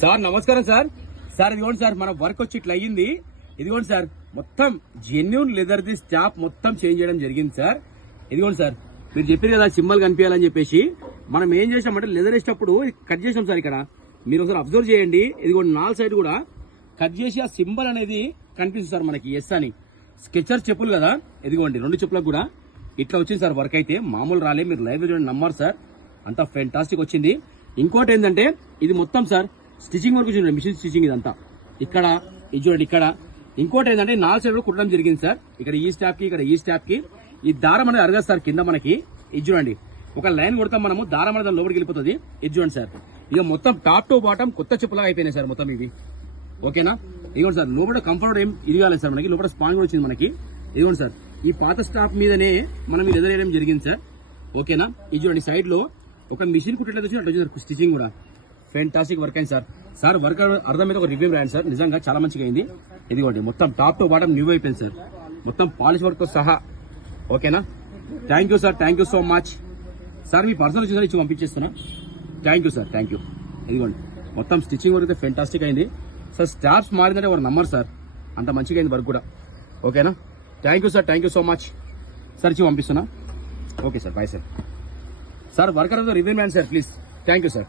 Sir నమస్కారం sir. Sir ఇదిగోండి sir, మన వర్క్ వచ్చి ఇట్లా అయ్యింది. ఇదిగోండి సార్, మొత్తం జెన్యూన్ లెదర్ ది స్టాప్ మొత్తం చేంజ్ చేయడం జరిగింది సార్. ఇదిగోండి సార్, మీరు చెప్పారు కదా సింబల్ కనిపించాలని చెప్పేసి, మనం ఏం చేసామంటే లెదర్ వేసేటప్పుడు కట్ చేసాం సార్. ఇక్కడ మీరు ఒకసారి అబ్జర్వ్ చేయండి. ఇదిగోండి 4 సైడ్ కూడా కట్ చేసి ఆ సింబల్ అనేది కనిపిస్తుంది సార్ మనకి. ఎస్ అని స్కెచర్ చెప్పులు కదా, ఇదిగోండి 2 చెప్పులకు కూడా ఇట్లా వచ్చింది సార్. వర్క్ అయితే మామూలు రాలే, మీరు లైవ్ లో చూడండి, నమ్మరు సార్, అంతా ఫెంటాస్టిక్ వచ్చింది. ఇంకోటి ఏంటంటే ఇది మొత్తం సార్ స్టిచింగ్ వర్క్ చూడండి, మిషన్ స్టిచింగ్ ఇదంతా. ఇక్కడ ఇది చూడండి, ఇక్కడ ఇంకోటి ఏంటంటే 4 సైడ్ కుట్టడం జరిగింది సార్. ఇక్కడ ఈ స్టాప్ కి, ఇక్కడ ఈ స్టాప్ కి ఈ దారం అనేది అరగదు సార్. కింద మనకి ఇది చూడండి, ఒక లైన్ కొడతాం మనము, దారం అనేది లోపలికి వెళ్ళిపోతుంది. ఇది చూడండి సార్, ఇక మొత్తం టాప్ టు బాటం కొత్త చెప్పులాగా అయిపోయినాయి సార్ మొత్తం ఇవి. ఓకేనా? ఇదిగోండి సార్, లోపల కంఫర్ట్ ఏం ఇది కాలేదు సార్ మనకి, లోపల స్పాంజ్ కూడా వచ్చింది మనకి. ఇదిగోండి సార్, ఈ పాత స్టాప్ మీదనే మనం ఇది ఎదురేయడం జరిగింది సార్. ఓకేనా? ఇది చూడండి, సైడ్ లో ఒక మిషన్ కుట్టేది వచ్చి అట్లా చూసారు, స్టిచింగ్ కూడా ఫెంటాస్టిక్ వర్క్ అయింది సార్. సార్ వర్క్ అర్థమైతే ఒక రివ్యూ రాయండి సార్, నిజంగా చాలా మంచిగా అయింది. ఇదిగోండి మొత్తం టాప్ టు బాటం న్యూ అయిపోయింది సార్, మొత్తం పాలిష్ వర్క్ తో సహా. ఓకేనా? Thank you sir, thank you so much sir. మీ పర్సనల్ చూసారు, ఇచ్చి పంపించేస్తున్నా. Thank you sir, thank you. ఇదిగోండి మొత్తం స్టిచ్చింగ్ వర్క్ అయితే ఫెంటాస్టిక్ అయింది సార్. స్టాప్స్ మారిందంటే ఒక నంబర్ సార్, అంత మంచిగా అయింది వర్క్ కూడా. ఓకేనా? Thank you sir, thank you so much sir. ఇచ్చి పంపిస్తున్నా. Okay sir, bye sir. Sir worker review man sir, please. Thank you sir.